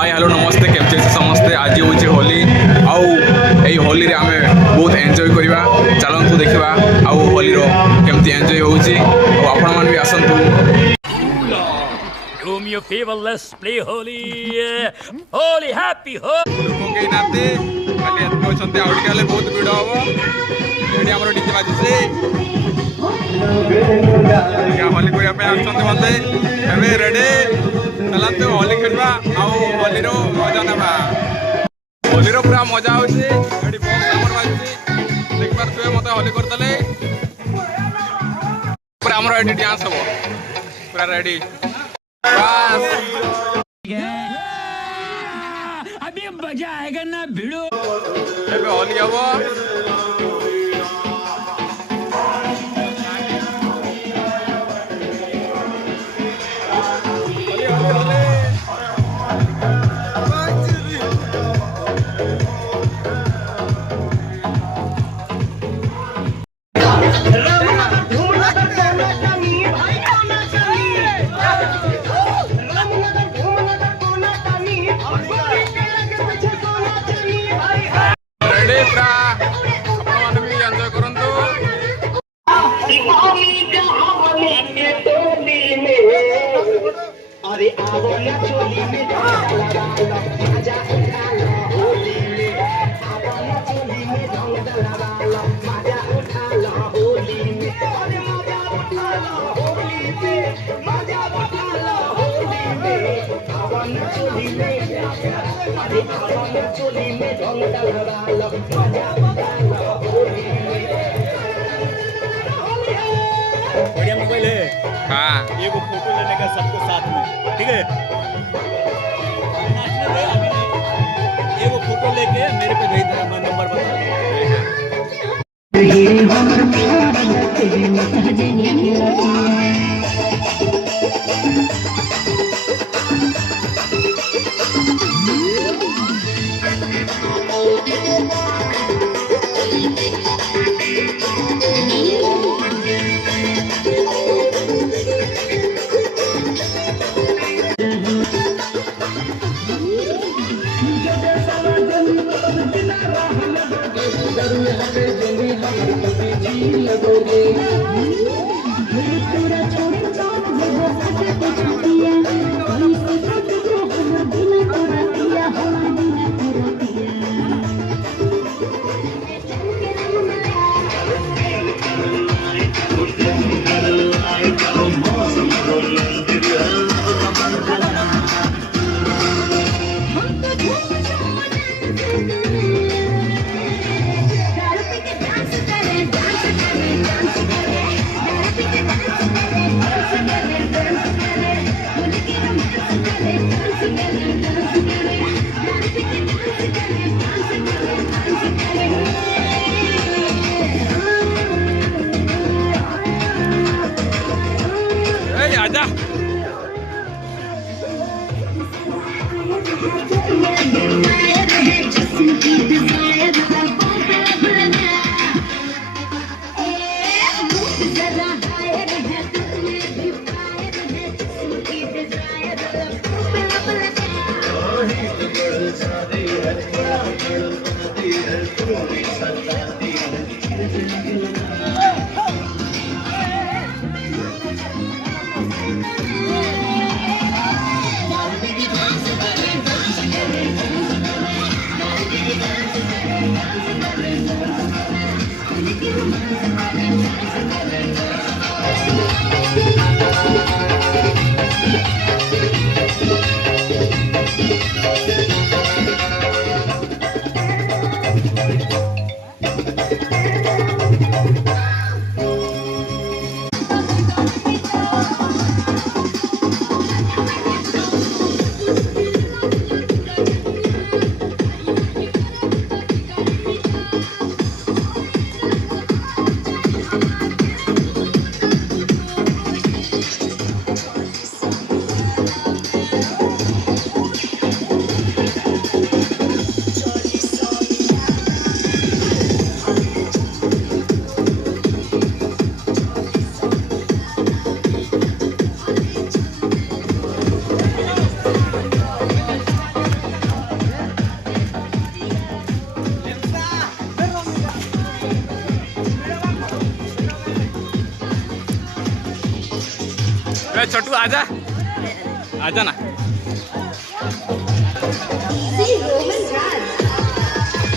Hi hello नमस्ते केमती अच्छे समस्ते आज हूँ होली आउ होली रे आमे बहुत एंजॉय करवा चलतु देखा आउ होली केमती एंजॉय होउची आपण मान भी आसंतु Whom you favor, let's play holy. Holy, happy, holy. लोक कहीं नाते खाली एतके अछंते आउ टिके हेले बहुत भिड़ हबो एडी हमरो डीजे बाजिसे क्या होली कोया पे आछंते बोलते एबे रेडी चलते होली खेलबा आउ होली रो मजा नबा होली रो पूरा मजा होची एडी बॉक्स हमर बाजुची देख पार तुए मते होली करतले पूरा हमरो एडी डांस हबो पूरा रेडी बस अभी मजा आएगा ना भिड़ो एबे होली हबो अरे आवो ना चोली में मजा उठा लो होली में आवो ना चोली में रंग लगा लो मजा उठा लो होली में अरे मजा उठा लो होली में मजा उठा लो होली में आवो ना चोली में अरे आवो ना चोली में रंग लगा लो मजा उठा लो होली में बढ़िया मोबाइल है हां एगो फोटो लेने का सबको साथ में ठीक है नाचने दे अभी एगो फोटो लेके मेरे पे भेज देना मैं नंबर बता आजा ए छोटू आजा आजा ना See Roman Raj.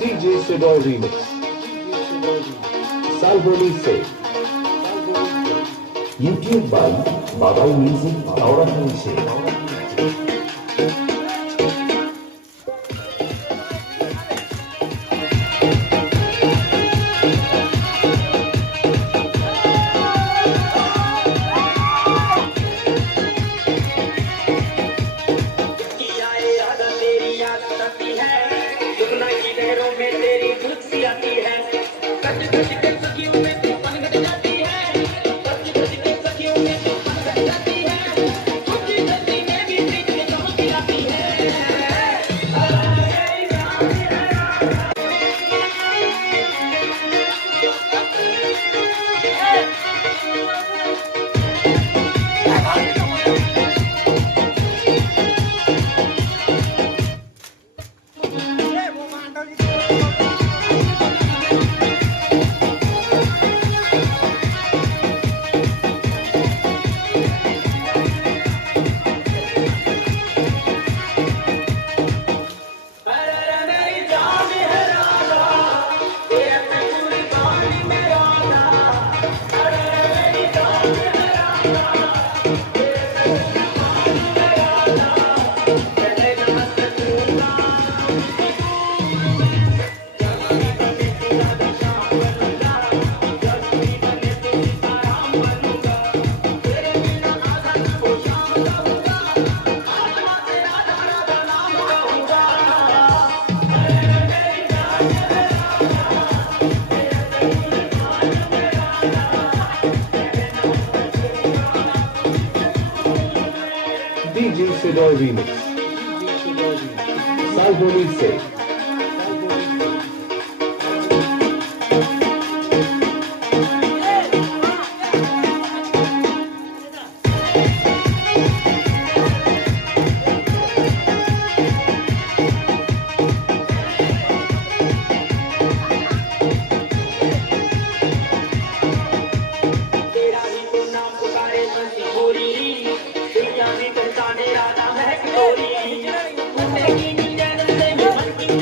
DJ Sidor Remix. Salvoni Se. YouTube by Babai Music Aura Hanse. DJ Sidor Remix. Salvoni Se. तेरा ही तो नाम पुकारे बंसी गोरी दुनिया में पहचाने राजा महक गोरी तूने की नींद से मन की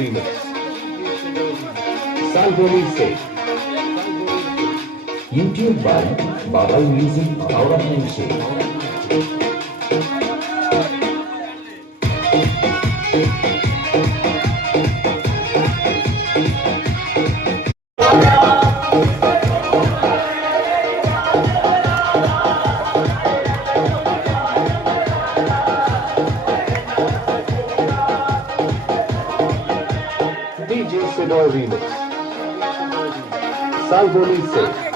remix. Salgoli se. YouTube by Babai Music Badaura Handshake. DJ Sidoy remix. Salgoli se.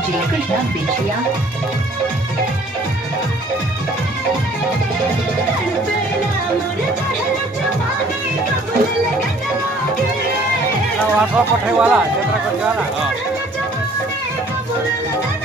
DJ Krishna Bichya. वाला जत्रा करने वाला हाँ